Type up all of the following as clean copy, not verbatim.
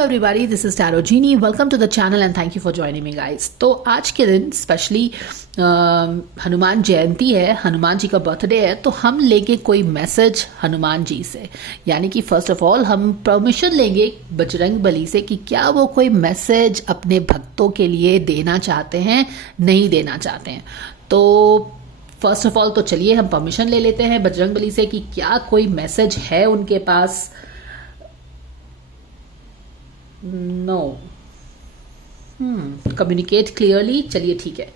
everybody, this is Tarot Genie. Welcome to the channel and thank you for joining me guys. तो आज के दिन specially Hanuman Jayanti है, हनुमान जी का बर्थडे है, तो हम लेंगे कोई मैसेज हनुमान जी से। यानी कि फर्स्ट ऑफ ऑल हम परमिशन लेंगे बजरंग बली से कि क्या वो कोई मैसेज अपने भक्तों के लिए देना चाहते हैं, नहीं देना चाहते हैं। तो फर्स्ट ऑफ ऑल तो चलिए हम परमिशन ले लेते हैं बजरंग बली से कि क्या कोई मैसेज है उनके पास। No communicate clearly. चलिए ठीक है,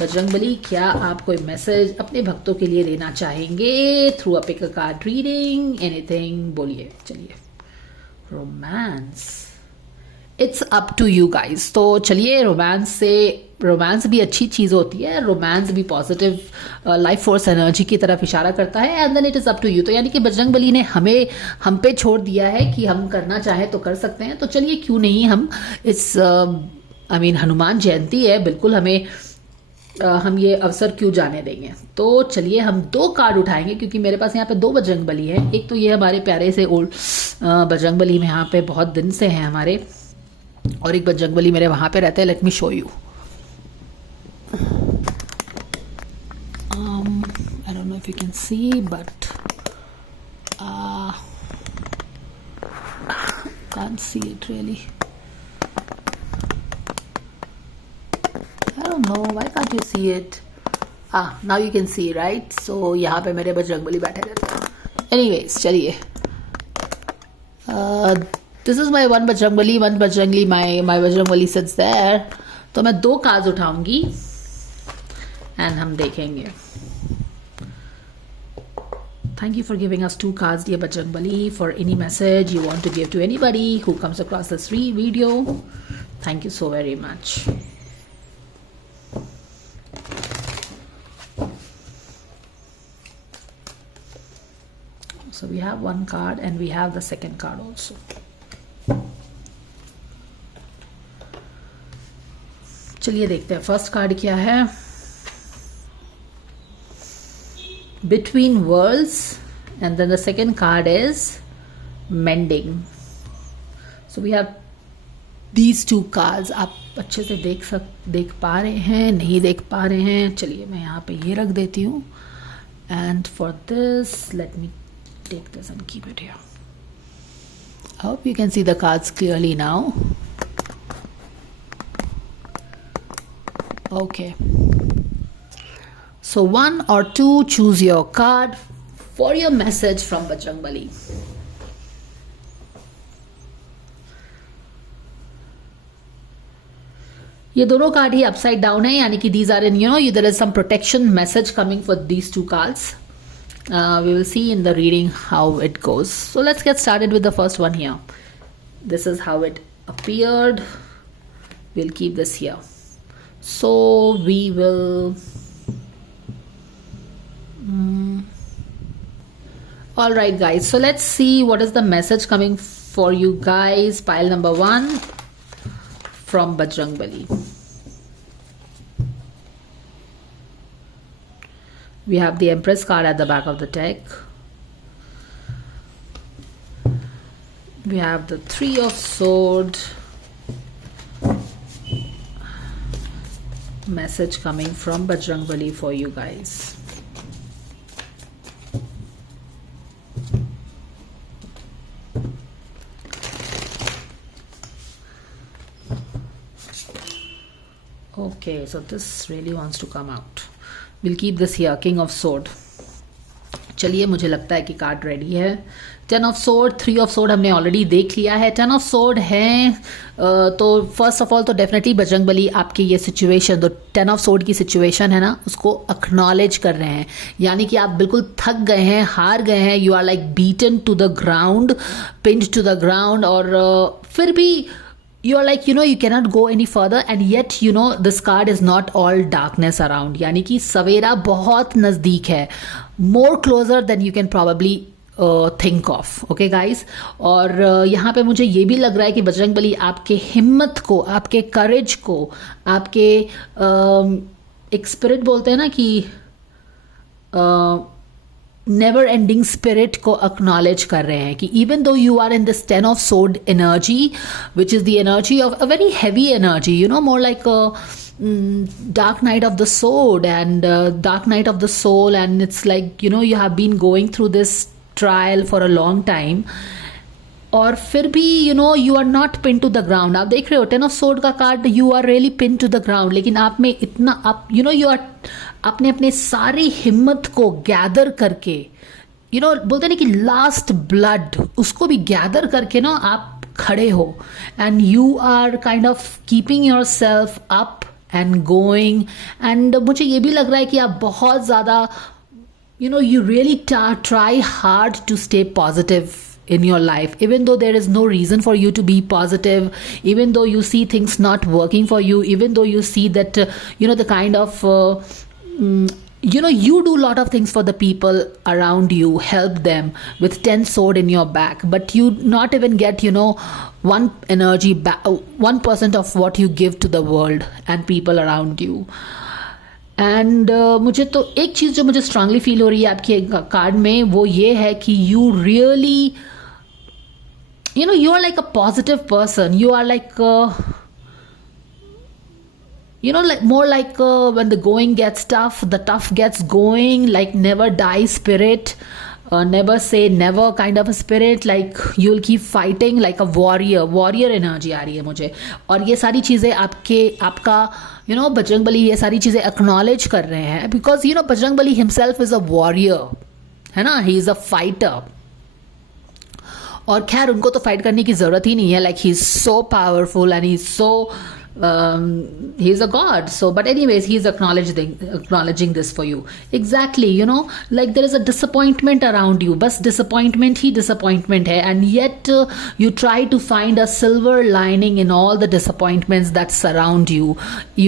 बजरंग बली क्या आप कोई मैसेज अपने भक्तों के लिए देना चाहेंगे through a pick a card reading, anything बोलिए। चलिए, romance, it's up to you guys. तो चलिए रोमांस भी अच्छी चीज होती है, रोमांस भी पॉजिटिव लाइफ फोर्स एनर्जी की तरफ इशारा करता है। And then it is up to you. तो यानी कि बजरंग बली ने हम पे छोड़ दिया है कि हम करना चाहें तो कर सकते हैं। तो चलिए क्यों नहीं हम इस हनुमान जयंती है, बिल्कुल हम ये अवसर क्यों जाने देंगे। तो चलिए हम 2 कार्ड उठाएंगे क्योंकि मेरे पास यहाँ पे 2 बजरंग बली है। एक तो ये हमारे प्यारे से ओल्ड बजरंग बली में यहाँ पे बहुत दिन से हैं हमारे, और एक बजरंग बली मेरे वहां पे रहते हैं। Let me show you. I don't know if you can see, but can't see it really. I don't know, why can't you see it? Now you can see, right? So यहाँ पे मेरे बजरंग बली बैठे रहते हैं। Anyways, चलिए, this is my one Bajrang Bali, my Bajrang Bali sits there। तो मैं 2 cards उठाऊंगी and हम देखेंगे। Thank you for giving us 2 cards, dear Bajrang Bali, for any message you want to give to anybody who comes across this video. Thank you so very much. So we have 1 card and we have the second card also. चलिए देखते हैं first card क्या है। Between worlds, and then the second card is mending. So we have these 2 cards. आप अच्छे से देख पा रहे हैं, नहीं देख पा रहे हैं। चलिए मैं यहाँ पे ये रख देती हूँ। And for this, let me take this and keep it here. I hope you can see the cards clearly now. Okay. So 1 or 2, choose your card for your message from Bajrang Bali. ये दोनों card ही upside down है, यानी कि these are in, there is some protection message coming for these 2 cards. We will see in the reading how it goes. So let's get started with the first one here. This is how it appeared. We'll keep this here. So we will all right guys, so let's see what is the message coming for you guys. Pile number 1 from Bajrang Bali. We have the Empress card at the back of the deck. We have the 3 of Swords. Message coming from Bajrang Bali for you guys. Okay, so this really wants to come out. We'll keep this here, King of Sword. चलिए मुझे लगता है कि card ready है। 10 of sword, 3 of sword हमने already देख लिया है। 10 ऑफ सोर्ड है तो फर्स्ट ऑफ ऑल तो डेफिनेटली बजरंग बली आपकी ये सिचुएशन, तो 10 ऑफ सोर्ड की सिचुएशन है ना, उसको एक्नॉलेज कर रहे हैं। यानी कि आप बिल्कुल थक गए हैं, हार गए हैं, you are like beaten to the ground, pinned to the ground, और फिर भी you are like, you cannot go any further, and yet this card is not all darkness around. यानी कि सवेरा बहुत नज़दीक है, more closer than you can probably think of. Okay guys, और यहाँ पे मुझे ये भी लग रहा है कि बजरंग बली आपके हिम्मत को, आपके करेज को, आपके एक स्पिरिट बोलते हैं ना कि नेवर एंडिंग स्पिरिट को अक्नॉलेज कर रहे हैं कि even though you are in this 10 of swords energy, which is the energy of a very heavy energy, you know, more like dark night of the sword and dark night of the soul, and it's like, you know, you have been going through this trial for a long time, और फिर भी you know you are not pin to the ground. आप देख रहे हो 10 of sword का card, you are really pin to the ground, लेकिन आप में इतना आप यू नो यू आर अपने अपने सारी हिम्मत को गैदर करके, यू नो बोलते हैं कि लास्ट ब्लड, उसको भी गैदर करके ना आप खड़े हो, and you are kind of keeping your self up and going. And मुझे ये भी लग रहा है कि आप बहुत ज़्यादा you know you really try hard to stay positive in your life, even though there is no reason for you to be positive, even though you see things not working for you, even though you see that you know the kind of you know you do a lot of things for the people around you, help them with 10 sword in your back, but you not even get, you know, one energy back, 1% of what you give to the world and people around you. And मुझे तो एक चीज़ जो मुझे strongly feel हो रही है आपके card में, वो ये है कि you really you know you are like a positive person, you are like you know like more like when the going gets tough, the tough gets going, like never die spirit, never say never kind of a spirit, like you'll keep fighting like a warrior energy आ रही है मुझे. और ये सारी चीज़ें आपका you know Bajrang Bali ये सारी चीज़ें acknowledge कर रहे हैं, because you know Bajrang Bali himself is a warrior, है ना, he is a fighter. और खैर उनको तो फाइट करने की ज़रूरत ही नहीं है, like he is so powerful and he is so he is a god. So but anyways, he is acknowledging this for you. Exactly, you know, like there is a disappointment around you, bas disappointment he disappointment है, and yet you try to find a silver lining in all the disappointments that surround you.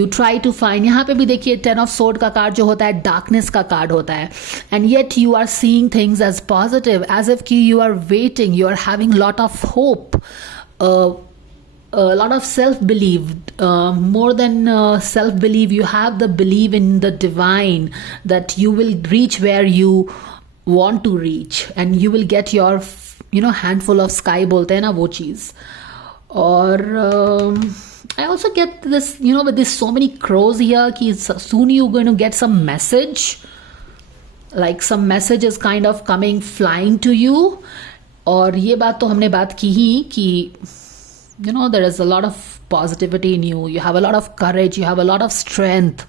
You try to find, यहाँ पे भी देखिए 10 of sword का card जो होता है darkness का कार्ड होता है, and yet you are seeing things as positive, as if कि you are waiting, you are having lot of hope, a lot of self-belief, more than self-belief, you have the belief in the divine, that you will reach where you want to reach, and you will get your you know handful of sky बोलते हैं ना वो चीज़. और I also get this, you know, with this so many crows here कि soon you're going to get some message, like some message is kind of coming flying to you. और ये बात तो हमने बात की ही कि you know there is a lot of positivity in you, you have a lot of courage, you have a lot of strength.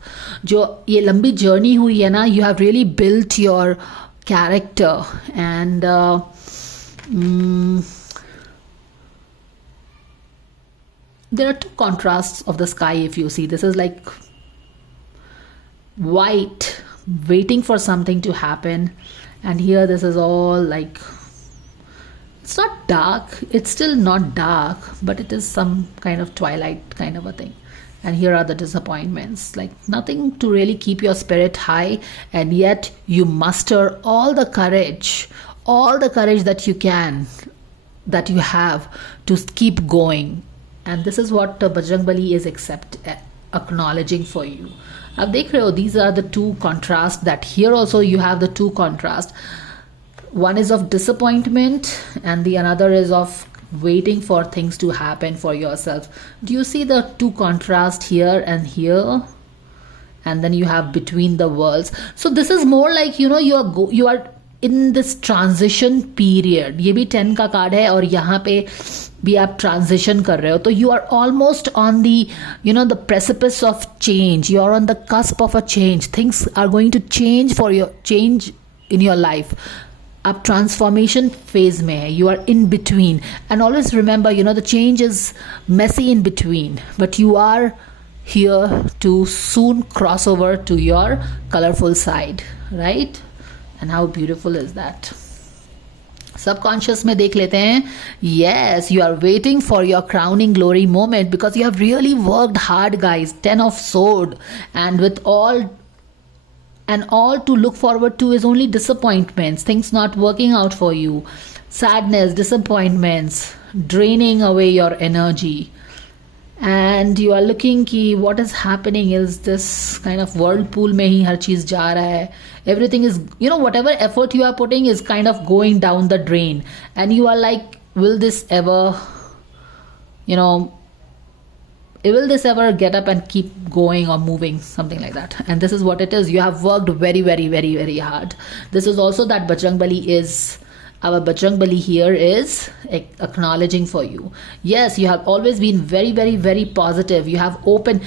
जो ये लंबी जर्नी हुई है ना, you have really built your character, and there are two contrasts of the sky. If you see, this is like white waiting for something to happen, and here this is all like, it's not dark, it's still not dark, but it is some kind of twilight kind of a thing. And here are the disappointments, like nothing to really keep your spirit high, and yet you muster all the courage that you can, that you have to keep going. And this is what Bajrang Bali is acknowledging for you. अब देख रहे हो, these are the two contrasts, that here also you have the two contrasts. One is of disappointment and the another is of waiting for things to happen for yourself. Do you see the two contrast here and here? And then you have between the worlds. So this is more like, you know, you are in this transition period. ये भी 10 का card है और यहाँ पे भी आप transition कर रहे हो, तो you are almost on the, you know, the precipice of change. You are on the cusp of a change. Things are going to change in your life. आप ट्रांसफॉर्मेशन फेज में है, you are in between. And always remember, you know, the change is messy in between, but you are here to soon cross over to your colourful side, right? And how beautiful is that. Subconscious में देख लेते हैं. Yes, you are waiting for your crowning glory moment, because you have really worked hard guys. 10 of sword, and with all to look forward to is only disappointments, things not working out for you, sadness, disappointments, draining away your energy. and you are looking कि what is happening is this kind of whirlpool में ही हर चीज़ जा रहा है. Everything is, whatever effort you are putting is kind of going down the drain, and you are like, will this ever, you know, will this ever get up and keep going or moving, something like that. And this is what it is. You have worked very, very, very, very hard. This is also that Bajrangbali is, our Bajrangbali here is acknowledging for you. Yes, you have always been very, very, very positive. You have open.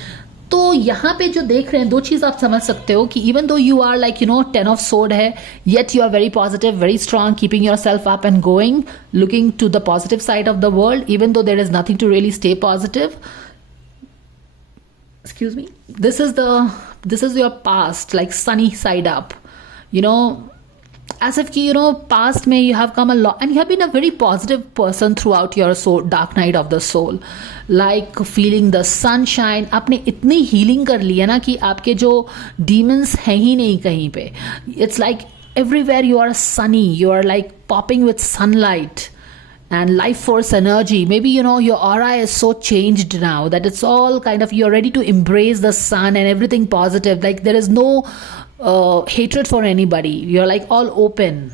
तो यहाँ पे जो देख रहे हैं, दो चीज़ आप समझ सकते हो कि even though you are like 10 of sword है, yet you are very positive, very strong, keeping yourself up and going, looking to the positive side of the world, even though there is nothing to really stay positive. Excuse me. This is your past, like sunny side up, as if past may you have come a lot, and you have been a very positive person throughout your soul, dark night of the soul, like feeling the sunshine. आपने इतनी healing कर ली है ना कि आपके जो demons हैं ही नहीं कहीं पे. It's like everywhere you are sunny, you are like popping with sunlight and life force energy. Maybe your aura is so changed now that it's all kind of, you're ready to embrace the sun and everything positive, like there is no hatred for anybody. You're like all open,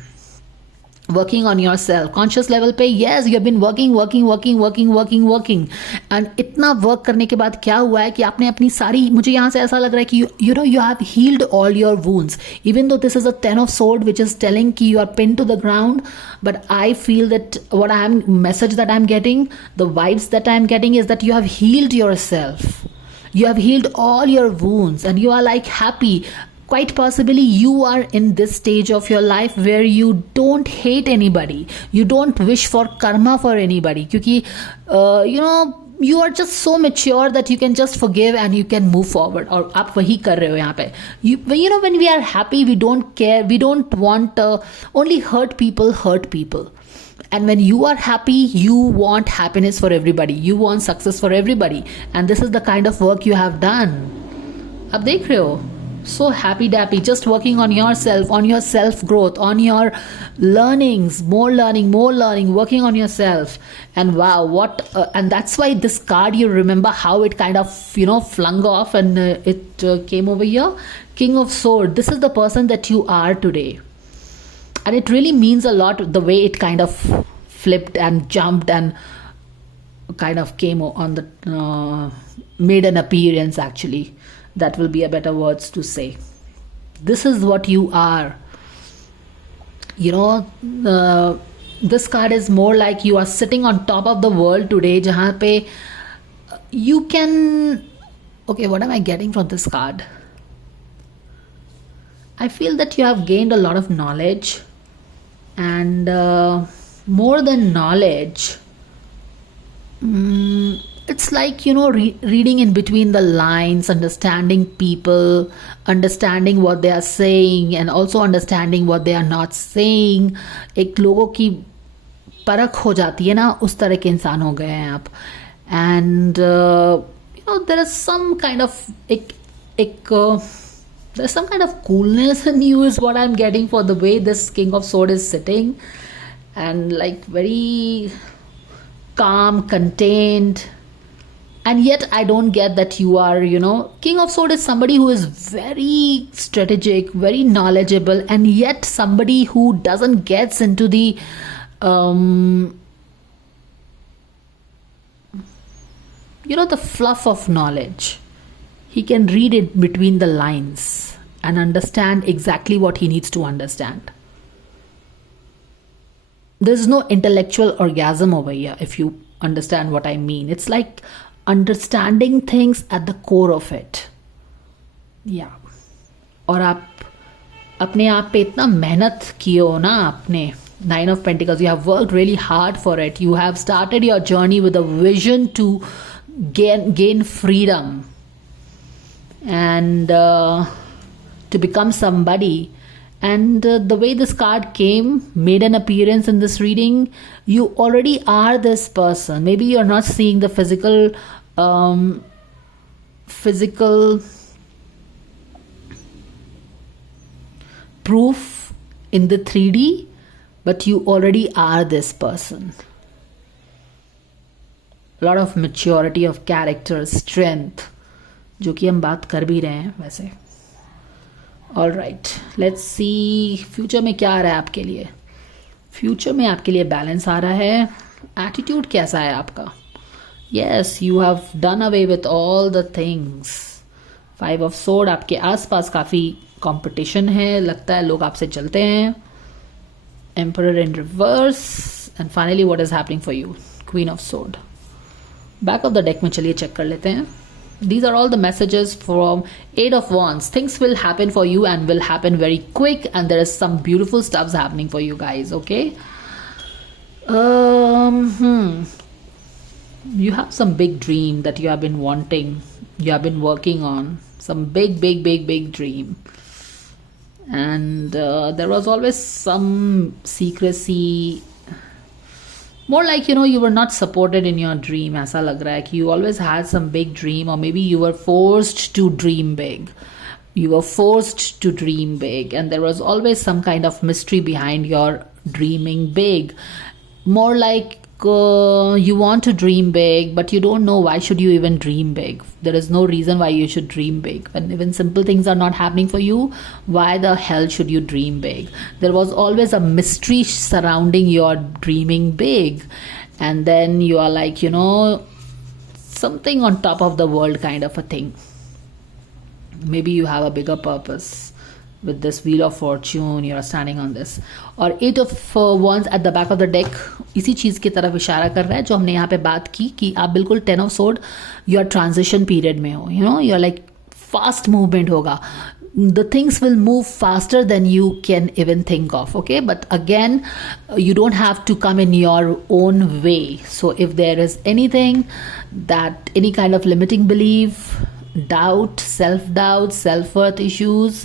working on yourself, conscious level पे. Yes, you have been working and इतना work करने के बाद क्या हुआ है कि आपने अपनी सारी, मुझे यहाँ से ऐसा लग रहा है कि you have healed all your wounds, even though this is a 10 of sword which is telling कि you are pinned to the ground. But I feel that message that I'm getting, the vibes that I'm getting is that you have healed yourself, you have healed all your wounds, and you are like happy. Quite possibly you are in this stage of your life where you don't hate anybody, you don't wish for karma for anybody, क्योंकि you are just so mature that you can just forgive and you can move forward. और आप वही कर रहे हो यहाँ पे. When we are happy, we don't care, we don't want only hurt people. And when you are happy, you want happiness for everybody, you want success for everybody, and this is the kind of work you have done. आप देख रहे हो, so happy dappy, just working on yourself, on your self growth, on your learnings, more learning, working on yourself. And wow, what and that's why this card, you remember how it kind of flung off and it came over here. King of Sword. This is the person that you are today, and it really means a lot the way it kind of flipped and jumped and kind of came on the made an appearance. Actually, that will be a better words to say. This is what you are. This card is more like you are sitting on top of the world today, jahan pe you can, okay, what am I getting from this card? I feel that you have gained a lot of knowledge, and more than knowledge, it's like reading in between the lines, understanding people, understanding what they are saying, and also understanding what they are not saying. एक लोगों की परख हो जाती है ना, उस तरह के इंसान हो गए हैं आप. And there is some kind of there's some kind of coolness in you is what I'm getting for the way this King of Sword is sitting, and like very calm, contained. And yet I don't get that you are, King of Sword is somebody who is very strategic, very knowledgeable, and yet somebody who doesn't gets into the the fluff of knowledge. He can read it between the lines and understand exactly what he needs to understand. There's no intellectual orgasm over here, if you understand what I mean. It's like understanding things at the core of it. Yeah. और आप अपने आप पे इतना मेहनत किए हो ना आपने. 9 of Pentacles, you have worked really hard for it. You have started your journey with a vision to gain freedom and to become somebody. And the way this card made an appearance in this reading, you already are this person. Maybe you're not seeing the physical proof in the 3D, but you already are this person. Lot of maturity of character, strength, जो कि हम बात कर भी रहे हैं वैसे। All right, let's see future में क्या आ रहा है आपके लिए। फ्यूचर में आपके लिए बैलेंस आ रहा है। एटीट्यूड कैसा है आपका? Yes, you have done away with all the things. 5 of sword, आपके आसपास काफ़ी कंपटीशन है, लगता है लोग आपसे चलते हैं। Emperor in reverse, and finally what is happening for you? Queen of sword. Back of the deck में चलिए चेक कर लेते हैं। These are all the messages from 8 of Wands. Things will happen for you and will happen very quick, and there is some beautiful stuffs happening for you guys, okay? You have some big dream that you have been wanting, you have been working on, some big dream. And there was always some secrecy, more like, you know, you were not supported in your dream. ऐसा लग रहा है कि you always had some big dream, or maybe you were forced to dream big. You were forced to dream big, and there was always some kind of mystery behind your dreaming big. More like you want to dream big, but you don't know why should you even dream big. There is no reason why you should dream big. When even simple things are not happening for you, why the hell should you dream big? There was always a mystery surrounding your dreaming big. And then you are like, you know, something on top of the world kind of a thing. Maybe you have a bigger purpose. With this wheel of fortune, you are standing on this. और 8 of wands at the back of the deck इसी चीज़ की तरफ इशारा कर रहा है जो हमने यहाँ पे बात की कि आप बिल्कुल 10 of sword your transition period में हो. You know, you're like fast movement होगा. The things will move faster than you can even think of, okay? But again, you don't have to come in your own way. So if there is anything that, any kind of limiting belief, doubt, self-doubt, self-worth issues,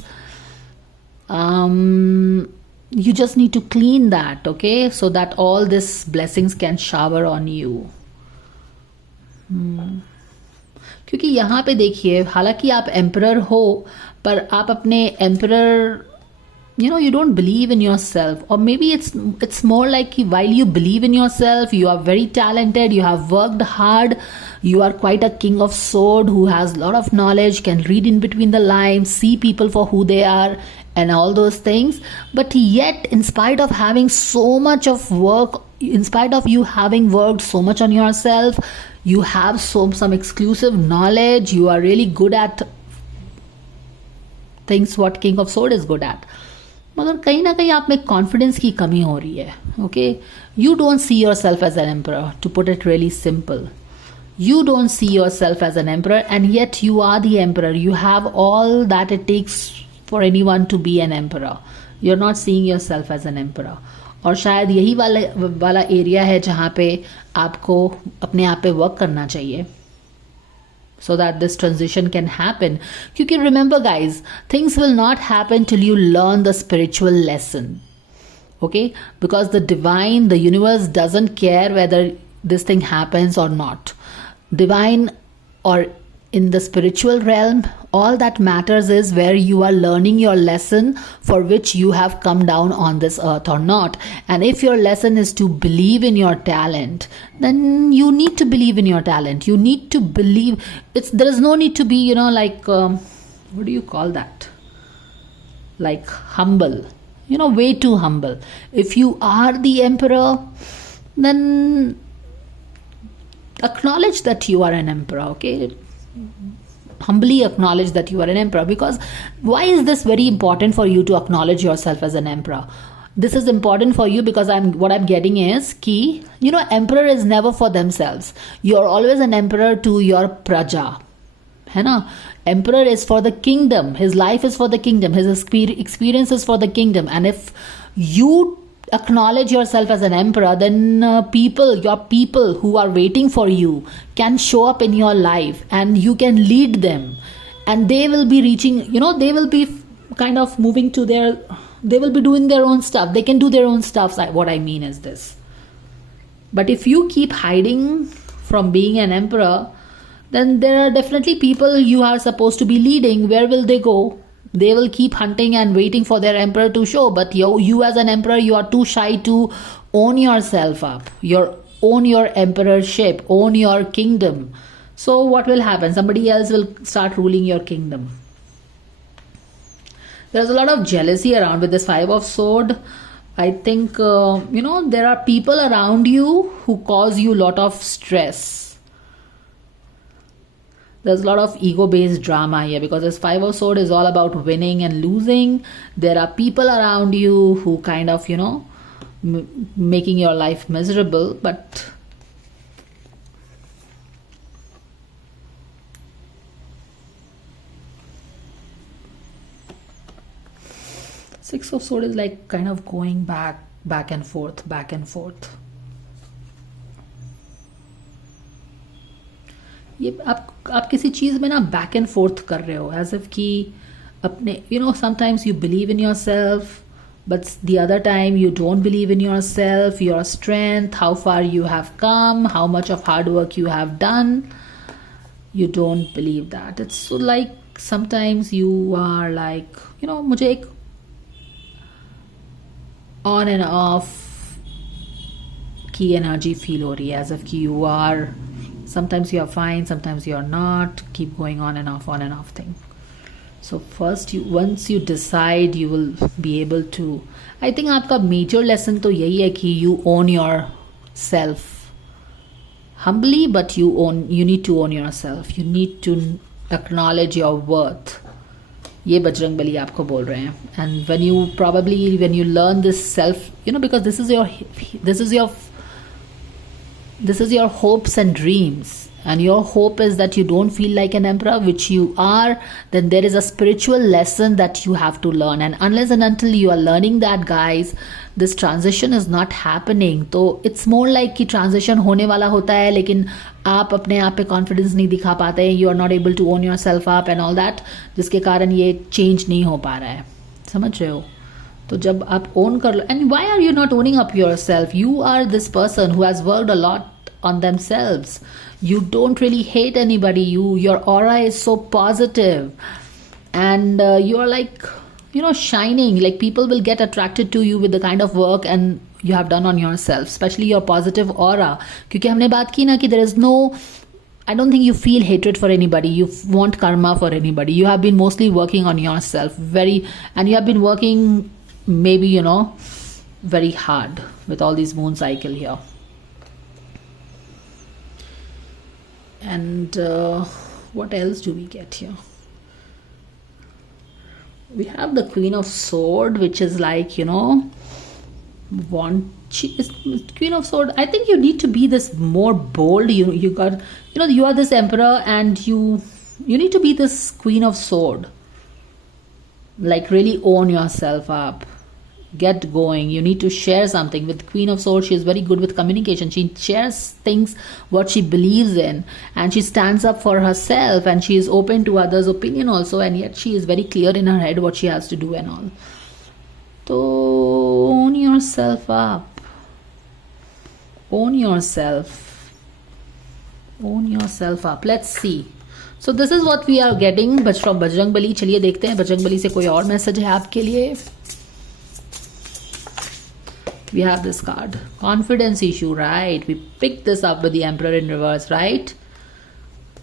you just need to clean that, okay, so that all these blessings can shower on you. क्योंकि यहाँ पे देखिए, हालांकि आप emperor हो, पर आप अपने emperor, you know, you don't believe in yourself, or maybe it's more like while you believe in yourself, you are very talented, you have worked hard, you are quite a king of sword who has a lot of knowledge, can read in between the lines, see people for who they are, and all those things. But yet, in spite of having so much of work, in spite of you having worked so much on yourself, you have some exclusive knowledge, you are really good at things what king of sword is good at. मगर कहीं ना कहीं आप में confidence की कमी हो रही है, okay? You don't see your self as an emperor, to put it really simple. You don't see yourself as an emperor, and yet you are the emperor. You have all that it takes for anyone to be an emperor. You're not seeing yourself as an emperor. और शायद यही वाला area है जहाँ पे आपको अपने आप पे वर्क करना चाहिए, so that this transition can happen. Because remember guys, things will not happen till you learn the spiritual lesson, okay? Because the divine, the universe doesn't care whether this thing happens or not. Divine or in the spiritual realm, all that matters is where you are learning your lesson for which you have come down on this earth or not. And if your lesson is to believe in your talent, then you need to believe in your talent. You need to believe. There is no need to be, you know, like what do you call that, like humble, you know, way too humble. If you are the emperor, then acknowledge that you are an emperor, okay? Humbly acknowledge that you are an emperor. Because why is this very important for you to acknowledge yourself as an emperor? This is important for you because what I'm getting is ki, you know, emperor is never for themselves. You're always an emperor to your praja, है ना? Emperor is for the kingdom. His life is for the kingdom. His experience is for the kingdom. And if you acknowledge yourself as an emperor, then your people who are waiting for you can show up in your life, and you can lead them, and they will be reaching, you know, they will be kind of moving to they will be doing their own stuff. They can do their own stuff. What I mean is this. But if you keep hiding from being an emperor, then there are definitely people you are supposed to be leading. Where will they go? They will keep hunting and waiting for their emperor to show. But you as an emperor, you are too shy to own yourself up. You're own your emperorship, own your kingdom. So what will happen? Somebody else will start ruling your kingdom. There's a lot of jealousy around with this Five of Sword. I think, there are people around you who cause you a lot of stress. There's a lot of ego-based drama here because this Five of Sword is all about winning and losing. There are people around you who kind of, making your life miserable, but Six of Swords is like kind of going back and forth, back and forth. ये आप किसी चीज़ में ना back and forth कर रहे हो, as if कि अपने, sometimes you believe in yourself, but the other time you don't believe in yourself, your strength, how far you have come, how much of hard work you have done. You don't believe that. It's so like sometimes you are like, मुझे एक on and off की energy feel हो रही है, as if कि you are, sometimes you are fine, sometimes you are not, keep going on and off thing. So first, once you decide, you will be able to, I think आपका major lesson तो यही है कि you own yourself humbly, but you need to own yourself. You need to acknowledge your worth. ये बजरंग बली आपको बोल रहे हैं. And when you learn this self, because this is your hopes and dreams, and your hope is that you don't feel like an emperor, which you are, then there is a spiritual lesson that you have to learn. And unless and until you are learning that, guys, this transition is not happening. तो it's more like कि transition होने वाला होता है, लेकिन आप अपने आप पे confidence नहीं दिखा पाते हैं, you are not able to own yourself up and all that, जिसके कारण ये change नहीं हो पा रहा है. समझ रहे हो? तो जब आप own कर लो, and why are you not owning up yourself? You are this person who has worked a lot on themselves. You don't really hate anybody. Your aura is so positive, and you are like, shining. Like people will get attracted to you with the kind of work and you have done on yourself, especially your positive aura. क्योंकि हमने बात की ना कि there is no, I don't think you feel hatred for anybody. You want karma for anybody. You have been mostly working on yourself and you have been working maybe, very hard with all these moon cycle here. And what else do we get here? We have the Queen of Sword, which is like, Queen of Sword. I think you need to be this more bold. You got, you are this emperor, and you need to be this Queen of Sword. Like really own yourself up. Get going. You need to share something. With Queen of Swords, she is very good with communication. She shares things what she believes in, and she stands up for herself, and she is open to others' opinion also, and yet she is very clear in her head what she has to do and all. So own yourself up. Own yourself. Own yourself up. Let's see. So this is what we are getting from Bajrang Bali. चलिए देखते हैं बजरंग बली से कोई और message है आपके लिए. We have this card, confidence issue, right? We picked this up with the Emperor in reverse, right?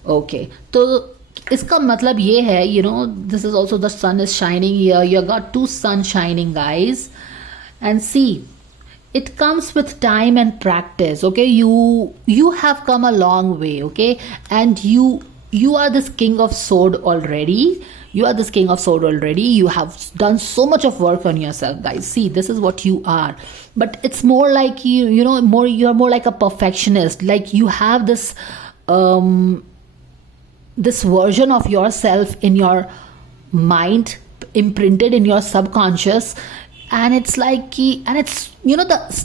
Okay, तो इसका मतलब ये है, this is also the sun is shining here. You got two suns shining, guys, and see, it comes with time and practice. Okay, you have come a long way. Okay, and you are this King of Sword already. You are this King of Sword already. You have done so much of work on yourself, guys. See, this is what you are. But it's more like you're more like a perfectionist. Like you have this this version of yourself in your mind, imprinted in your subconscious, and it's like, and it's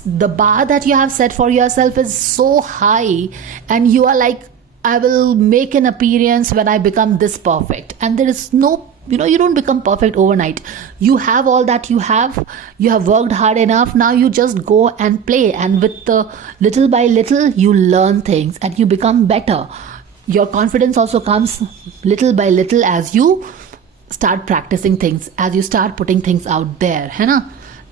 the bar that you have set for yourself is so high, and you are like, I will make an appearance when I become this perfect. And there is no, you don't become perfect overnight. You have all that you have worked hard enough. Now you just go and play. And with the little by little, you learn things and you become better. Your confidence also comes little by little as you start practicing things, as you start putting things out there. है ना?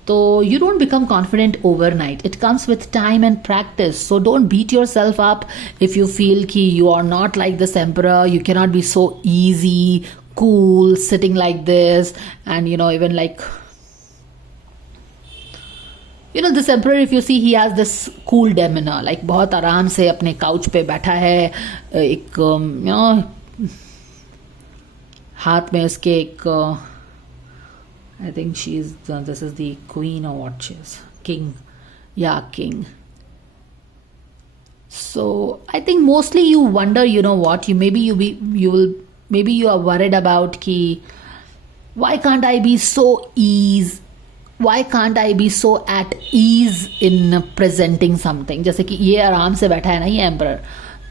तो you don't become confident overnight. It comes with time and practice. So don't beat yourself up if you feel कि you are not like this emperor. You cannot be so easy, cool, sitting like this, and even like this emperor, if you see, he has this cool demeanor, like बहुत आराम से अपने couch पे बैठा है, एक हाथ में उसके एक I think this is the queen or what she is, king, yeah, king. So I think mostly you wonder, what, maybe you are worried about ki, why can't I be so at ease in presenting something. जैसे कि ये आराम से बैठा है ना ये emperor,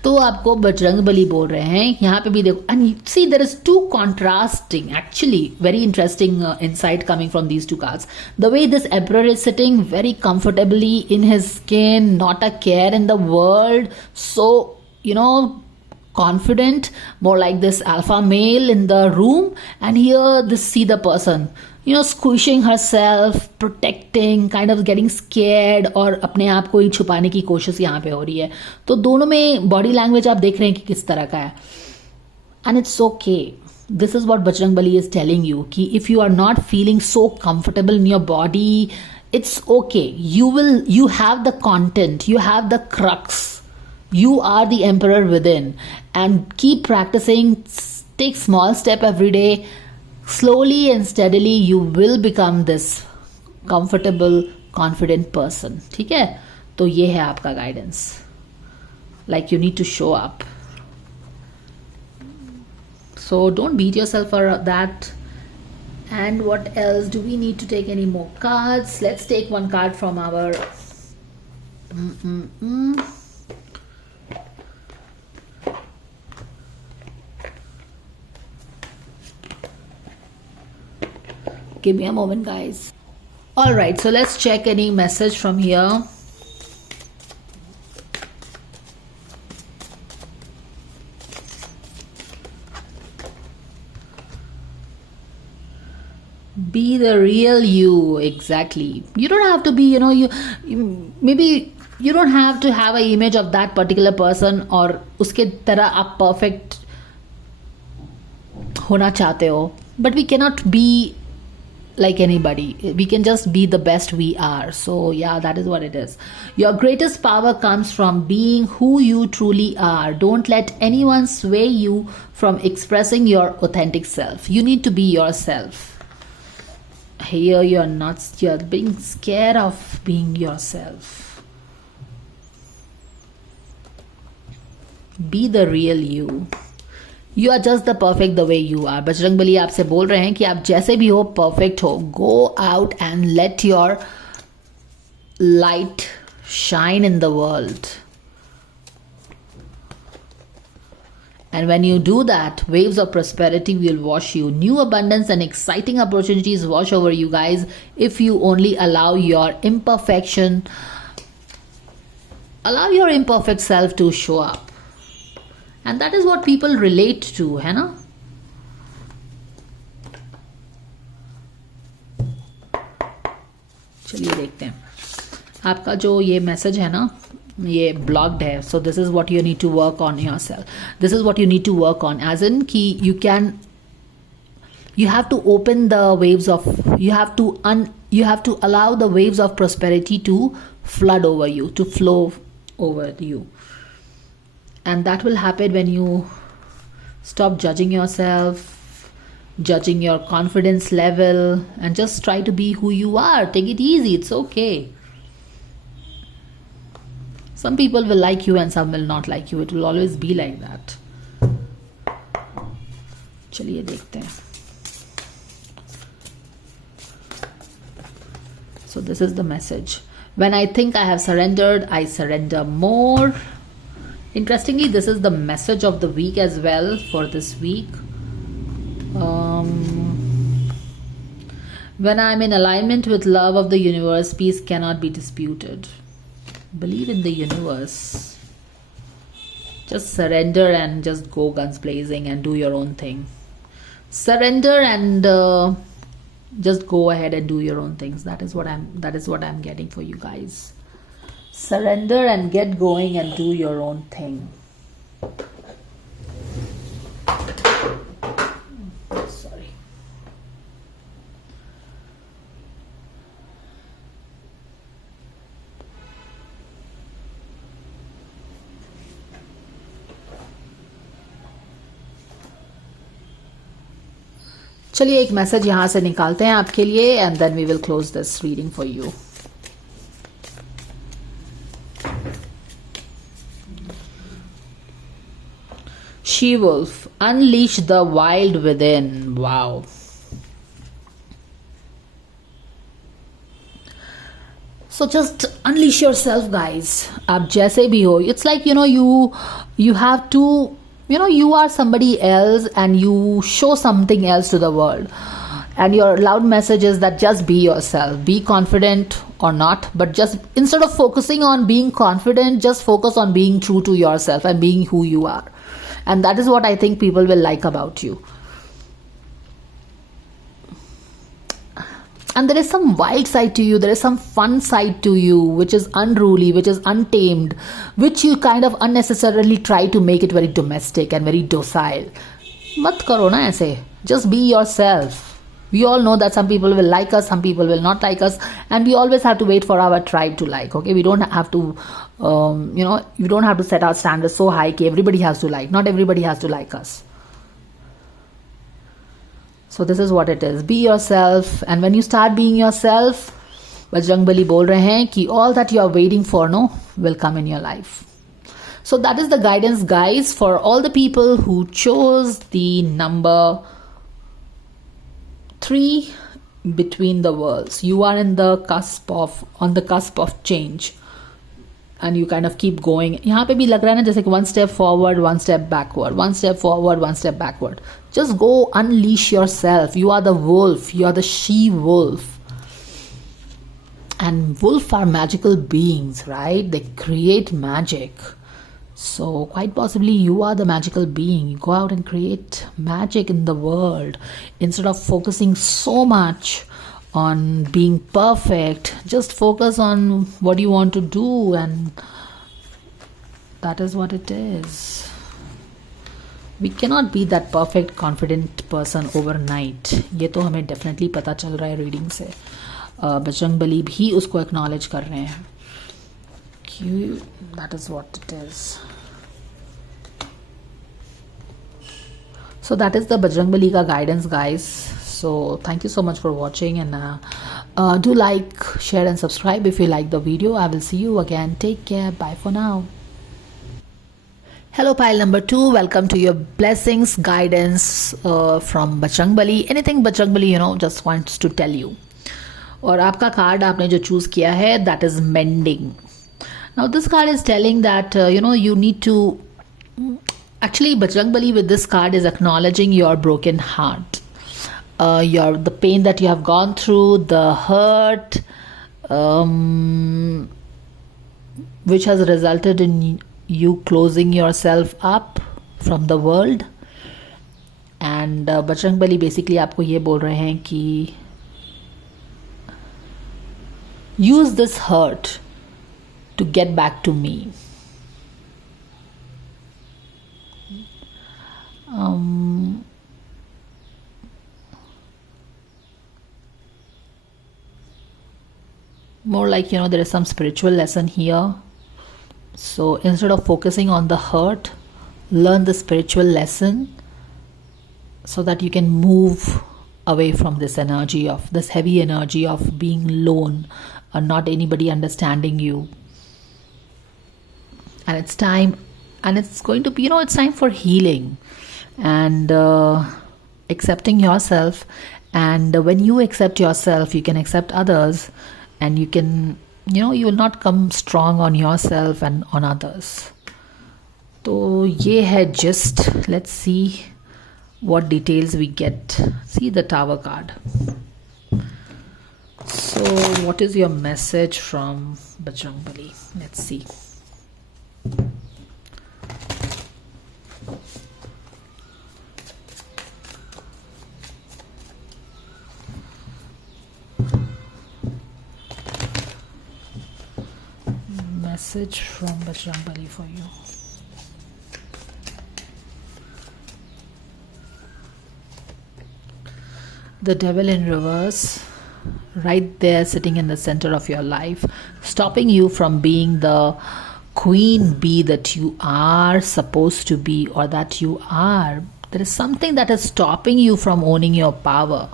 तो आपको बजरंग बली बोल रहे हैं यहाँ पे भी देखो, and see there is two contrasting, actually very interesting insight coming from these two cards. The way this emperor is sitting very comfortably in his skin, not a care in the world, so confident, more like this alpha male in the room, and here see the person squishing herself, protecting, kind of getting scared, और अपने आप को ही छुपाने की कोशिश यहाँ पे हो रही है. तो दोनों में बॉडी लैंग्वेज आप देख रहे हैं कि किस तरह का है. And it's okay. This is what Bajrang Bali is telling you कि if you are not feeling so comfortable in your body, it's okay. you have the content, you have the crux, you are the emperor within, and keep practicing. Take small step every day. Slowly and steadily you will become this comfortable, confident person. ठीक है, तो ये है आपका guidance. Like you need to show up. So don't beat yourself for that. And what else? Do we need to take any more cards? Let's take one card from our Give me a moment, guys. All right, so let's check any message from here. Be the real you. Exactly. You don't have to be, maybe you don't have to have an image of that particular person और उसके तरह आप perfect होना चाहते हो. But we cannot be like anybody. We can just be the best we are. So yeah, that is what it is. Your greatest power comes from being who you truly are. Don't let anyone sway you from expressing your authentic self. You need to be yourself. Here you're being scared of being yourself. Be the real you. You are just the perfect the way you are. Bajrang Bali आपसे बोल रहे हैं कि आप जैसे भी हो perfect हो. Go out and let your light shine in the world. And when you do that, waves of prosperity will wash you. New abundance and exciting opportunities wash over you guys if you only allow your imperfect self to show up. And that is what people relate to, है ना? चलिए देखते हैं आपका जो ये message है ना, ये ब्लॉक्ड है. So this is what you need to work on yourself. This is what you need to work on, as in कि you have to open the waves of, you have to allow the waves of prosperity to flood over you, to flow over you. And that will happen when you stop judging yourself, judging your confidence level, and just try to be who you are. Take it easy. It's okay. Some people will like you and some will not like you. It will always be like that. चलिए देखते हैं. So this is the message. When I think I have surrendered, I surrender more. Interestingly, this is the message of the week as well for this week. When I'm in alignment with love of the universe, peace cannot be disputed. Believe in the universe. Just surrender and just go guns blazing and do your own thing. Surrender and Just go ahead and do your own things. That is what I'm getting for you guys. Surrender and get going and do your own thing. Sorry. चलिए एक message यहां से निकालते हैं आपके लिए and then we will close this reading for you. She wolf, unleash the wild within. Wow. So just unleash yourself, guys. आप जैसे भी हो, it's like you have to, you are somebody else and you show something else to the world. And your loud message is that just be yourself. Be confident or not, but just instead of focusing on being confident, just focus on being true to yourself and being who you are. And that is what I think people will like about you. And there is some wild side to you, there is some fun side to you, which is unruly, which is untamed, which you kind of unnecessarily try to make it very domestic and very docile. Mat karo na aise. Just be yourself. We all know that some people will like us, some people will not like us, and we always have to wait for our tribe to like. Okay, we don't have to, we don't have to set our standards so high that everybody has to like. Not everybody has to like us. So this is what it is. Be yourself, and when you start being yourself, Bajrangbali bol rahe hain ki all that you are waiting for, will come in your life. So that is the guidance, guys, for all the people who chose the number 3 between the worlds. You are on the cusp of change, and you kind of keep going. यहाँ पे भी लग रहा है ना जैसे कि one step forward, one step backward, one step forward, one step backward. Just go unleash yourself. You are the wolf. You are the she wolf. And wolf are magical beings, right? They create magic. So quite possibly you are the magical being. You go out and create magic in the world instead of focusing so much on being perfect. Just focus on what you want to do, and that is what it is. We cannot be that perfect confident person overnight. ये तो हमें definitely पता चल रहा है reading से. बजरंगबली भी उसको एक्नॉलेज कर रहे हैं. That is what it is. So that is the Bajrangbali ka guidance, guys. So thank you so much for watching, and do like, share and subscribe if you like the video. I will see you again. Take care. Bye for now. Hello pile number 2, welcome to your blessings guidance from Bajrangbali. Anything Bajrangbali just wants to tell you. और आपका card आपने जो choose किया है, that is mending. Now this card is telling that you need to actually, Bajrangbali with this card is acknowledging your broken heart, the pain that you have gone through, the hurt, which has resulted in you closing yourself up from the world. And Bajrangbali basically आपको ये बोल रहे हैं कि use this hurt to get back to me. More like there is some spiritual lesson here. So instead of focusing on the hurt, learn the spiritual lesson so that you can move away from this heavy energy of being alone or not anybody understanding you. And it's time, and it's going to be, it's time for healing and accepting yourself. And when you accept yourself, you can accept others, and you can, you will not come strong on yourself and on others. So ye hai gist. Let's see what details we get. See the Tower card. So what is your message from Bajrangbali? Let's see. message from Bajrangbali for you. The devil in reverse, right there sitting in the center of your life, stopping you from being the queen bee that you are supposed to be, or that you are. There is something that is stopping you from owning your power.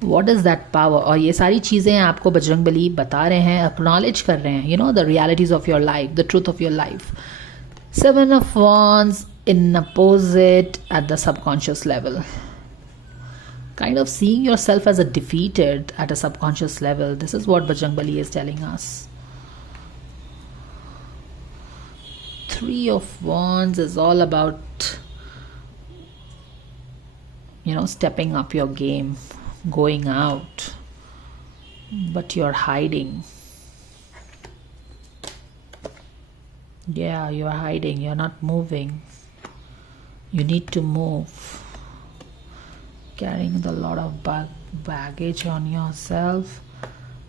What is that power? और ये सारी चीज़ें आपको बजरंगबली बता रहे हैं, acknowledge कर रहे हैं, you know, the realities of your life, the truth of your life. Seven of Wands in opposite at the subconscious level. Kind of seeing yourself as a defeated at a subconscious level. This is what Bajrangbali is telling us. Three of Wands is all about, you know, stepping up your game, going out, but you're hiding. Yeah, you're hiding, you're not moving. You need to move. Carrying a lot of baggage on yourself.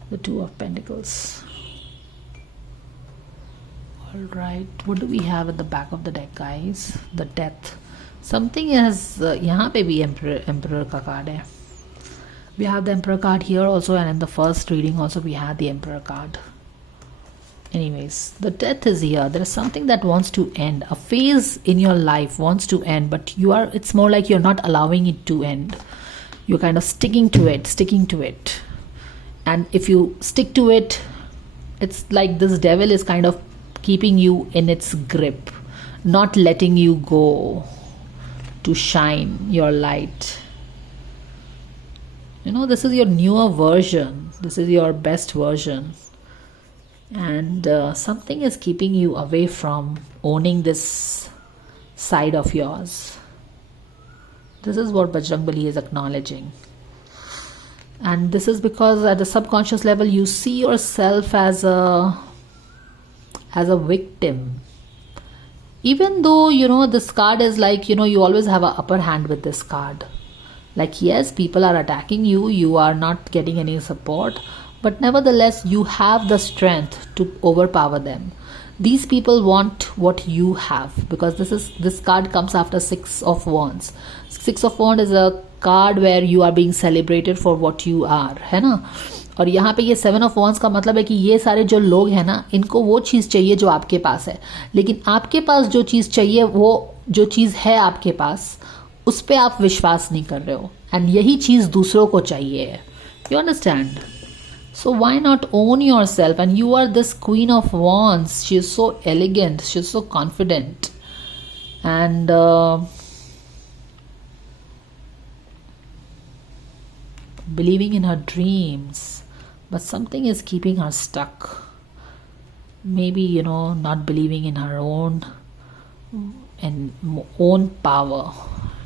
The Two of Pentacles. Alright, what do we have at the back of the deck, guys? The Death. Something is, यहाँ पे भी Emperor का card है. We have the Emperor card here also, and in the first reading also we had the Emperor card. Anyways, the Death is here. There is something that wants to end. A phase in your life wants to end, but it's more like you're not allowing it to end. You're kind of sticking to it. And if you stick to it, it's like this devil is kind of keeping you in its grip, not letting you go to shine your light. You know, this is your newer version. This is your best version. And something is keeping you away from owning this side of yours. This is what Bajrangbali is acknowledging. And this is because at the subconscious level you see yourself as a victim. Even though, you know, this card is like, you know, you always have an upper hand with this card. Like, yes, people are attacking you, you are not getting any support, but nevertheless you have the strength to overpower them. These people want what you have, because this card comes after Six of Wands. Six of Wands is a card where you are being celebrated for what you are, है ना. और यहाँ पे ये Seven of Wands का मतलब है कि ये सारे जो लोग हैं ना, इनको वो चीज़ चाहिए जो आपके पास है, लेकिन आपके पास जो चीज़ चाहिए, वो जो चीज़ है आपके पास, उस पर आप विश्वास नहीं कर रहे हो, एंड यही चीज़ दूसरों को चाहिए. You understand? So why not own yourself? And you are this Queen of Wands. She is so elegant. She is so confident. And believing in her dreams. But something is keeping her stuck. Maybe, you know, not believing in her own power.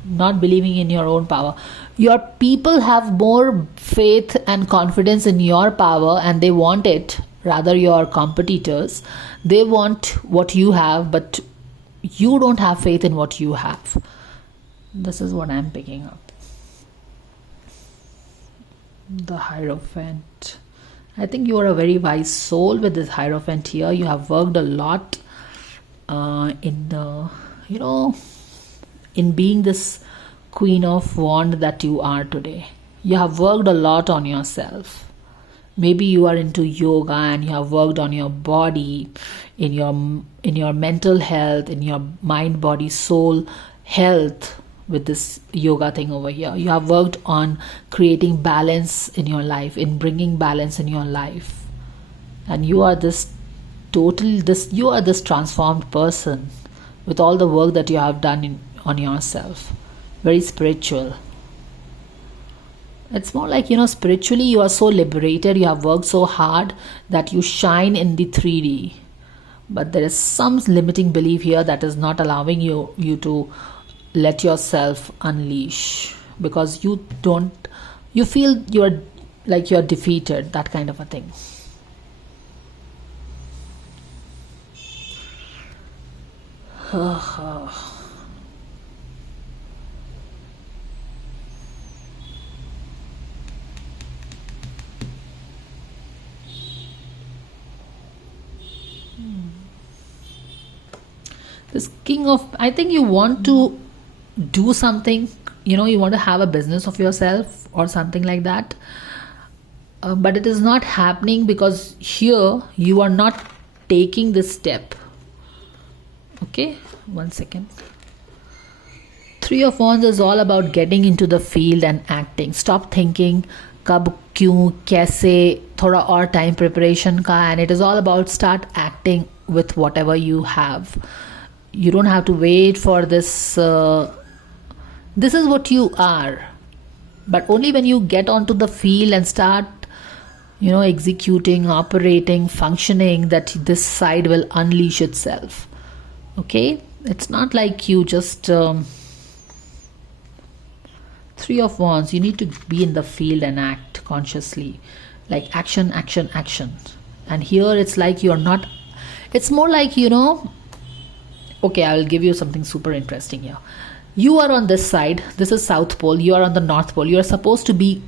Not believing in your own power. Your people have more faith and confidence in your power, and they want it. Rather, your competitors, they want what you have, but you don't have faith in what you have. This is what I'm picking up. The Hierophant. I think you are a very wise soul with this Hierophant here. You have worked a lot in being this Queen of Wands that you are today. You have worked a lot on yourself. Maybe you are into yoga and you have worked on your body, in your mental health, in your mind, body, soul health with this yoga thing over here. You have worked on creating balance in your life, in bringing balance in your life. And you are this transformed person with all the work that you have done on yourself. Very spiritual. It's more like, you know, spiritually you are so liberated, you have worked so hard that you shine in the 3D. But there is some limiting belief here that is not allowing you to let yourself unleash, because you feel you're defeated, that kind of a thing. This king of, I think you want to do something, you want to have a business of yourself or something like that. But it is not happening because here you are not taking this step. Okay, 1 second. Three of Wands is all about getting into the field and acting. Stop thinking कब क्यों कैसे थोड़ा और time preparation का, and it is all about start acting with whatever you have. You don't have to wait for this. This is what you are, but only when you get onto the field and start executing, operating, functioning, that this side will unleash itself. Okay, it's not like you just Three of Wands, you need to be in the field and act consciously, like action, action, action. And here it's like you're not, it's more like okay, I will give you something super interesting here. You are on this side, this is South Pole, you are on the North Pole. You are supposed to be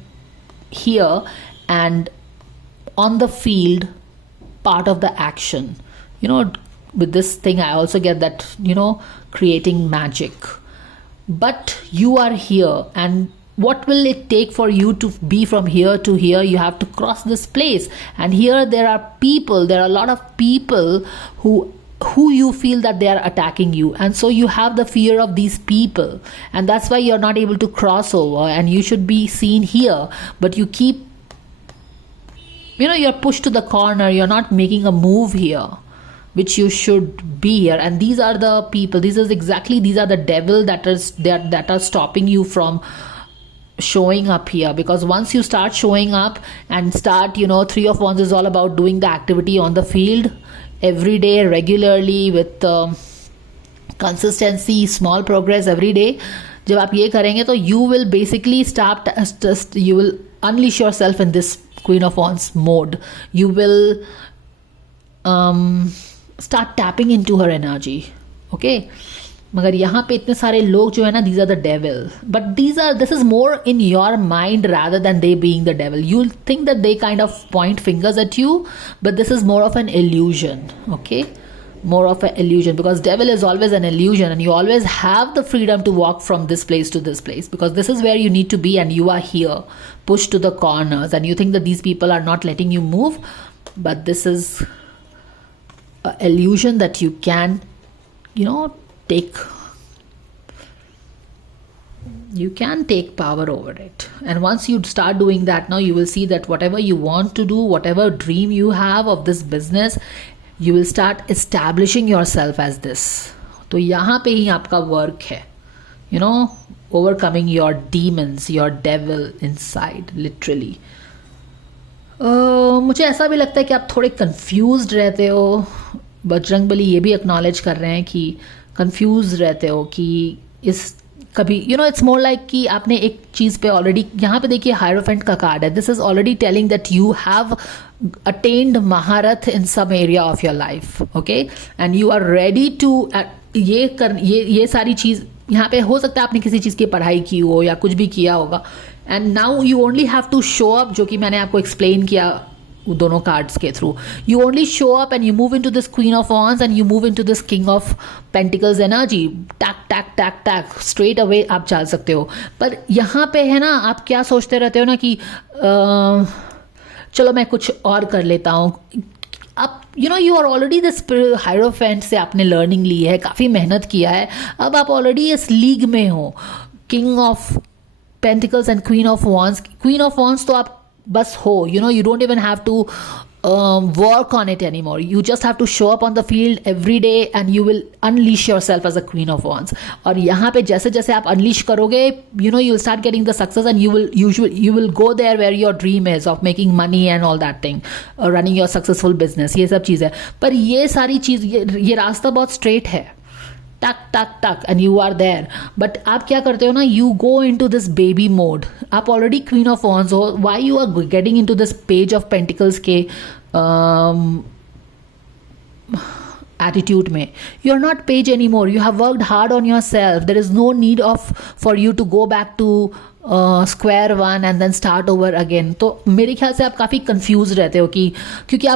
here and on the field, part of the action. With this thing I also get that creating magic, but you are here, and what will it take for you to be from here to here? You have to cross this place, and here there are a lot of people who you feel that they are attacking you, and so you have the fear of these people, and that's why you're not able to cross over, and you should be seen here, but you keep you're pushed to the corner. You're not making a move here, which you should be here. And these are the people, these are the devil that are stopping you from showing up here. Because once you start showing up and start, Three of Wands is all about doing the activity on the field every day, regularly, with consistency, small progress every day. जब आप ये करेंगे तो you will basically you will unleash yourself in this Queen of Wands mode. You will start tapping into her energy. Okay, मगर यहाँ पे इतने सारे लोग जो है ना, these are the devil, but this is more in your mind rather than they being the devil. You'll think that they kind of point fingers at you, but this is more of an illusion. Okay, more of an illusion, because devil is always an illusion, and you always have the freedom to walk from this place to this place, because this is where you need to be, and you are here pushed to the corners, and you think that these people are not letting you move, but this is an illusion that you can take power over it. And once you start doing that, now you will see that whatever you want to do, whatever dream you have of this business, you will start establishing yourself as this. तो यहाँ पे ही आपका work है, overcoming your demons, your devil inside, literally. मुझे ऐसा भी लगता है कि आप थोड़े confused रहते हो. बजरंगबली ये भी acknowledge कर रहे हैं कि confused रहते हो कि इस कभी इट्स मोर लाइक कि आपने एक चीज़ पे ऑलरेडी, यहाँ पे देखिए हायरोफेंट का कार्ड है. This is already telling that you have attained महारथ in some area of your life. Okay, and you are ready to ये सारी चीज़ यहाँ पे हो सकता है आपने किसी चीज़ की पढ़ाई की हो या कुछ भी किया होगा, and now you only have to show up, जो कि मैंने आपको एक्सप्लेन किया दोनों कार्ड्स के थ्रू. You only show up and you move into this queen of wands and you move into this king of pentacles energy. Tack tack tack tack straight away आप चल सकते हो. पर यहाँ पे है ना, आप क्या सोचते रहते हो ना कि चलो मैं कुछ और कर लेता हूँ. अब you are already this hierophant से आपने लर्निंग ली है, काफ़ी मेहनत किया है, अब आप ऑलरेडी इस लीग में हो. King of pentacles and queen of wands. Queen of wands तो आप बस हो, you don't even have to work on it anymore. You just have to show up on the field every day and you will unleash yourself as a Queen of Wands. और यहाँ पे जैसे जैसे आप unleash करोगे, you'll start getting the success, and you will go there where your dream is of making money and all that thing, running your successful business. ये सब चीज़ है. पर ये सारी चीज़, ये रास्ता बहुत straight है. टक टक टक and you are there. But आप क्या करते हो ना, you go in to this baby mode. आप ऑलरेडी क्वीन ऑफ वॉन्ड्स हो. Why you are getting in to this page of pentacles के एटीट्यूड में? You are not page any more. You have worked hard on your self. There is no need of for you to go back to square one and then start over again. तो मेरे ख्याल से आप काफ़ी confuse रहते हो कि क्योंकि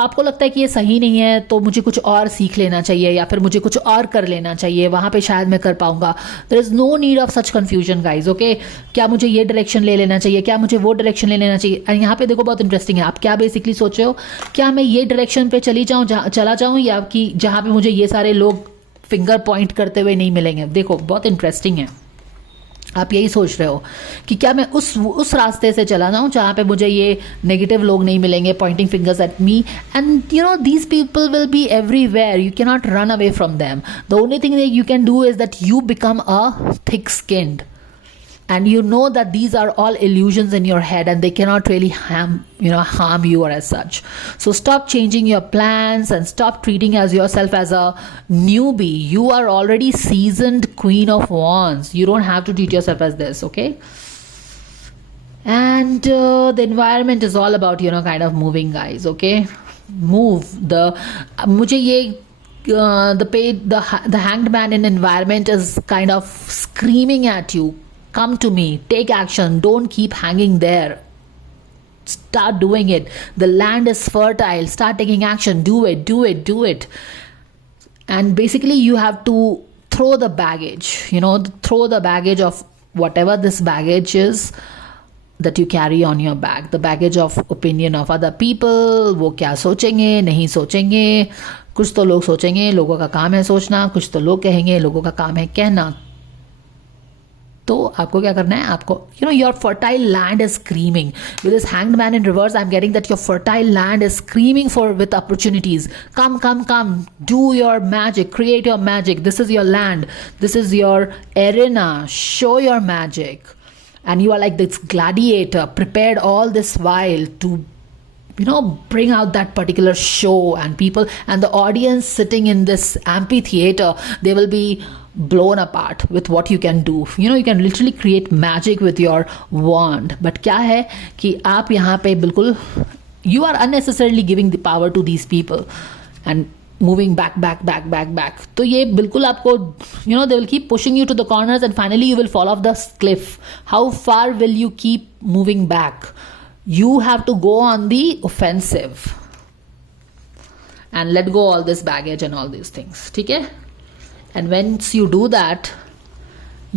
आपको लगता है कि ये सही नहीं है तो मुझे कुछ और सीख लेना चाहिए या फिर मुझे कुछ और कर लेना चाहिए, वहाँ पे शायद मैं कर पाऊंगा। There is no need of such confusion guys, okay. क्या मुझे ये डायरेक्शन ले लेना चाहिए, क्या मुझे वो डायरेक्शन ले लेना चाहिए। एंड यहाँ पे देखो बहुत इंटरेस्टिंग है, आप क्या बेसिकली सोच रहे हो, क्या मैं ये डायरेक्शन पे चला जाऊँ या कि जहाँ पे मुझे ये सारे लोग फिंगर पॉइंट करते हुए नहीं मिलेंगे। देखो बहुत इंटरेस्टिंग है, आप यही सोच रहे हो कि क्या मैं उस रास्ते से चला जाऊं जहां पे मुझे ये नेगेटिव लोग नहीं मिलेंगे Poynting fingers at me. And you know these people will be everywhere, you can not run away from them. The only thing that you can do is that you become a thick skinned, and you know that these are all illusions in your head and they cannot really harm you or as such. So stop changing your plans and stop treating as yourself as a newbie. You are already seasoned queen of wands. You don't have to treat yourself as this, okay? And the environment is all about kind of moving, guys, okay? Move the mujhe ye the hanged man in environment is kind of screaming at you, come to me, take action, don't keep hanging there, start doing it. The land is fertile, start taking action, do it. And basically you have to throw the baggage, throw the baggage of whatever this baggage is that you carry on your back, the baggage of opinion of other people. वो क्या सोचेंगे नहीं सोचेंगे, कुछ तो लोग सोचेंगे, लोगों का काम है सोचना, कुछ तो लोग कहेंगे, लोगों का काम है कहना। तो आपको क्या करना है, आपको your fertile land is screaming with this hanged man in reverse. I am getting that your fertile land is screaming for with opportunities. Come do your magic, create your magic, this is your land, this is your arena, show your magic. And you are like this gladiator, prepared all this while to bring out that particular show, and people and the audience sitting in this amphitheater, they will be blown apart with what you can do. You can literally create magic with your wand. But क्या है कि आप यहाँ पे बिल्कुल you are unnecessarily giving the power to these people and moving back. तो ये बिल्कुल आपको they will keep pushing you to the corners and finally you will fall off the cliff. How far will you keep moving back? You have to go on the offensive and let go all this baggage and all these things. ठीक है? And once you do that,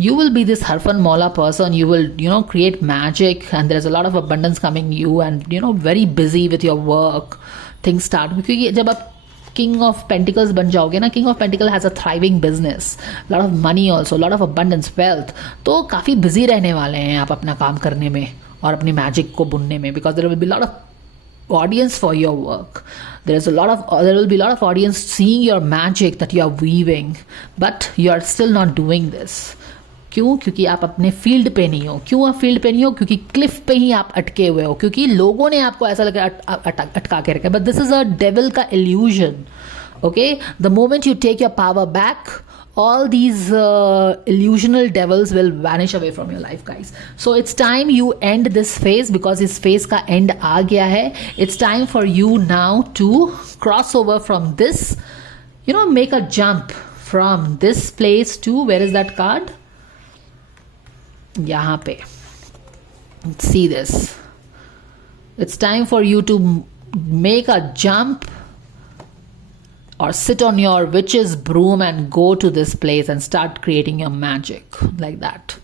you will be this Harfan Mola person. You will create magic and there's a lot of abundance coming you and very busy with your work. Things start क्योंकि जब आप King of Pentacles बन जाओगे ना, King of Pentacles has a thriving business, lot of money also, lot of abundance, wealth. तो काफ़ी busy रहने वाले हैं आप अपना काम करने में और अपनी मैजिक को बुनने में, because there will be a lot of audience for your work. There will be a lot of audience seeing your magic that you are weaving, but you are still not doing this. क्यों? क्योंकि आप अपने field पे नहीं हो। क्यों आप field पे नहीं हो? क्योंकि क्लिफ पे ही आप अटके हुए हो, क्योंकि लोगों ने आपको ऐसा लगा अटका के रखा है। But this is a devil का illusion, okay. The moment you take your power back, all these illusional devils will vanish away from your life, guys. So it's time you end this phase, because इस phase का end आ गया है. It's time for you now to cross over from this, make a jump from this place to, where is that card? यहाँ पे. See this. It's time for you to make a jump or sit on your witch's broom and go to this place and start creating your magic like that.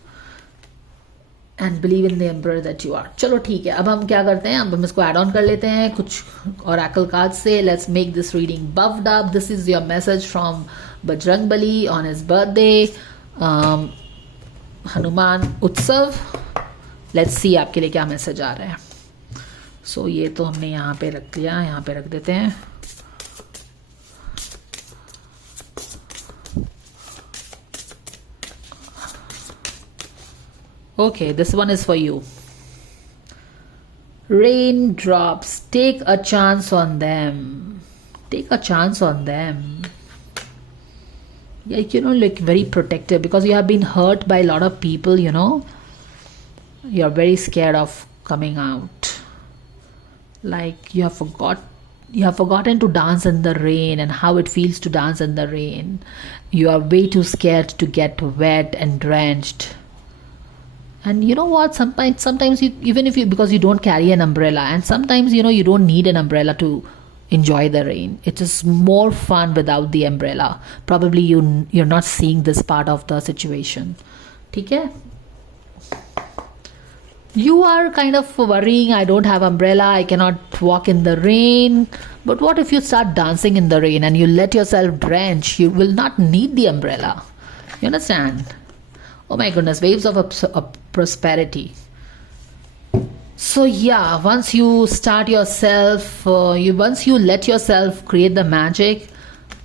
And believe in the emperor that you are. चलो ठीक है, अब हम क्या करते हैं, अब हम इसको add on कर लेते हैं कुछ oracle cards से. Let's make this reading buffed up. This is your message from Bajrangbali on his birthday. Hanuman उत्सव. Let's see आपके लिए क्या मैसेज आ रहा है. So ये तो हमने यहाँ पे रख लिया, यहाँ पे रख देते हैं. Okay, this one is for you. Raindrops, take a chance on them. Take a chance on them. Yeah, like very protective, because you have been hurt by a lot of people, You're very scared of coming out. Like you have forgotten to dance in the rain and how it feels to dance in the rain. You are way too scared to get wet and drenched. And you know what, sometimes you, even if you, because you don't carry an umbrella, and sometimes you don't need an umbrella to enjoy the rain. It is more fun without the umbrella. Probably you're not seeing this part of the situation. ठीक है? You are kind of worrying, I don't have umbrella, I cannot walk in the rain. But what if you start dancing in the rain and you let yourself drench? You will not need the umbrella. You understand? Oh my goodness, waves of prosperity. So yeah, once you start yourself, once you let yourself create the magic,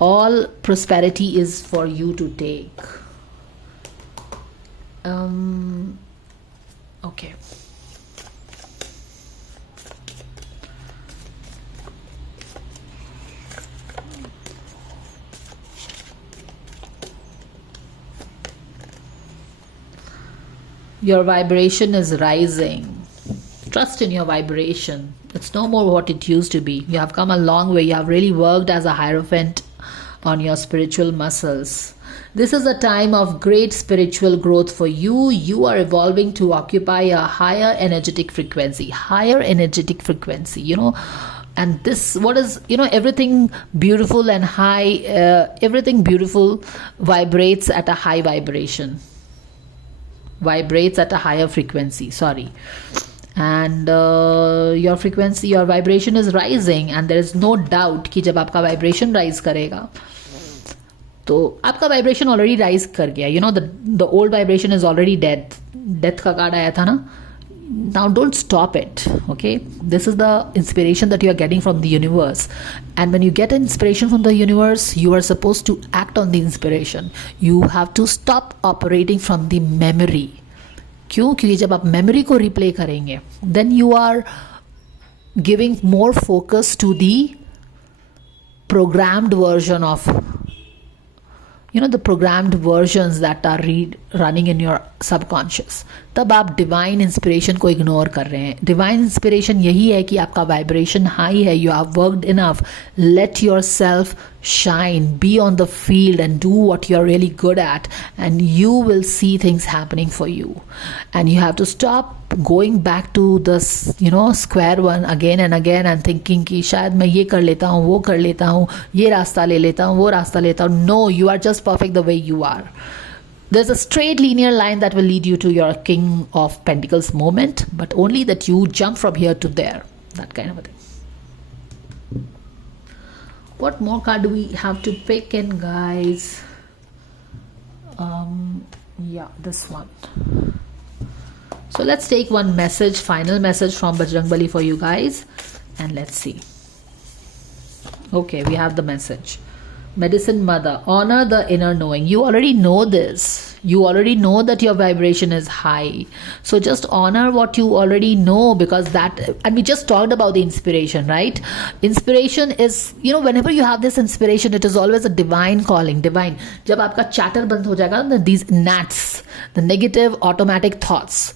all prosperity is for you to take. Okay. Your vibration is rising. Trust in your vibration. It's no more what it used to be. You have come a long way. You have really worked as a hierophant on your spiritual muscles. This is a time of great spiritual growth for you. You are evolving to occupy a higher energetic frequency. Higher energetic frequency, And this, what is, everything beautiful and high, everything beautiful vibrates at a high vibration. Vibrates at a higher frequency, sorry. And your frequency, your vibration is rising, and there is no doubt कि जब आपका vibration rise करेगा, तो आपका vibration already rise कर गया. The old vibration is already dead. Death का card आया था ना. Now don't stop it, okay? This is the inspiration that you are getting from the universe. And when you get inspiration from the universe, you are supposed to act on the inspiration. You have to stop operating from the memory. क्यों? क्योंकि जब आप memory को replay करेंगे, then you are giving more focus to the programmed version of, the programmed versions that are running in your subconscious. तब आप divine inspiration को ignore कर रहे हैं. Divine inspiration यही है कि आपका vibration high है, you have worked enough, let yourself shine, be on the field and do what you're really good at, and you will see things happening for you. And you have to stop going back to the square one again and again and thinking कि शायद मैं ये कर लेता हूँ, वो कर लेता हूँ, ये रास्ता ले लेता हूँ, वो रास्ता लेता हूँ. No, you are just perfect the way you are. There's a straight linear line that will lead you to your King of Pentacles moment, but only that you jump from here to there. That kind of a thing. What more card do we have to pick in, guys? Yeah, this one. So let's take one message, final message from Bajrangbali for you guys, and let's see. Okay, we have the message. Medicine Mother, honor the inner knowing. You already know this. You already know that your vibration is high. So just honor what you already know, because that, and we just talked about the inspiration, right? Inspiration is, whenever you have this inspiration, it is always a divine calling, divine. जब आपका chatter बंद हो जाएगा, these gnats, the negative automatic thoughts,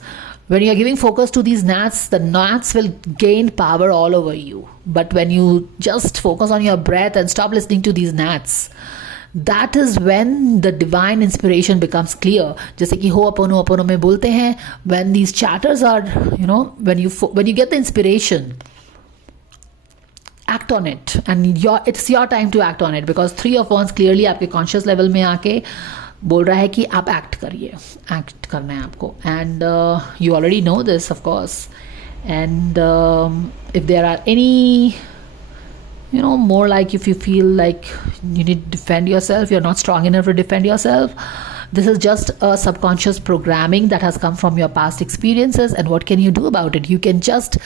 when you are giving focus to these gnats, the gnats will gain power all over you. But when you just focus on your breath and stop listening to these gnats, that is when the divine inspiration becomes clear. जैसे कि Ho'oponopono में बोलते हैं, when these chatters are, when you get the inspiration, act on it, and it's your time to act on it, because Three of Wands clearly आपके conscious level में आके बोल रहा है कि आप act करिए, act करना है आपको. And you already know this, of course. And if there are any, more like if you feel like you need to defend yourself, you're not strong enough to defend yourself, this is just a subconscious programming that has come from your past experiences. And what can you do about it? You can just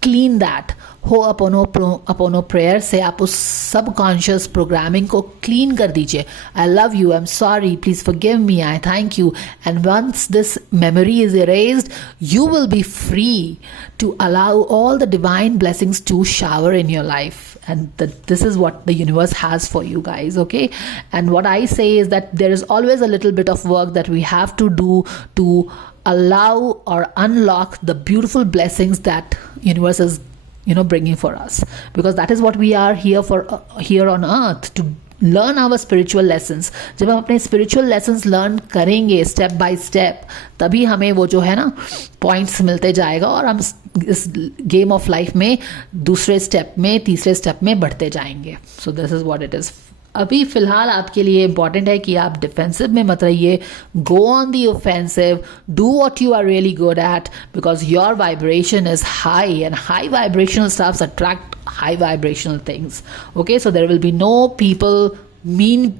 clean that. Ho'oponopono prayer से आप उस subconscious programming को clean कर दीजिए. I love you, I'm sorry, please forgive me, I thank you. And once this memory is erased, you will be free to allow all the divine blessings to shower in your life. And this is what the universe has for you guys, okay? And what I say is that there is always a little bit of work that we have to do to allow or unlock the beautiful blessings that universe is bringing for us, because that is what we are here for, here on earth, to learn our spiritual lessons, जब हम अपने spiritual lessons learn करेंगे step by step, तभी हमें वो जो है ना पॉइंट्स मिलते जाएगा और हम इस गेम ऑफ लाइफ में दूसरे स्टेप में, तीसरे स्टेप में बढ़ते जाएंगे. सो this is what it is. अभी फिलहाल आपके लिए इंपॉर्टेंट है कि आप डिफेंसिव में मत रहिए. Go on the offensive, do what you are really good at, because your vibration is high and high vibrational stuffs attract high vibrational things. Okay, so there will be no mean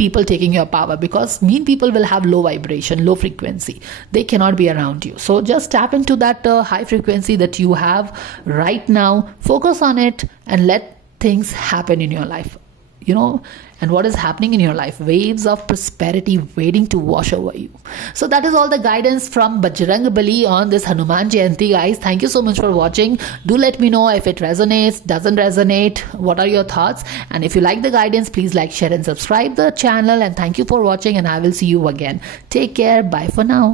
people taking your power, because mean people will have low vibration, low frequency. They cannot be around you. So just tap into that high frequency that you have right now, focus on it and let things happen in your life. And what is happening in your life? Waves of prosperity waiting to wash over you. So that is all the guidance from Bajrang Bali on this Hanuman Jayanti, guys. Thank you so much for watching. Do let me know if it resonates, doesn't resonate. What are your thoughts? And if you like the guidance, please like, share and subscribe the channel. And thank you for watching, and I will see you again. Take care. Bye for now.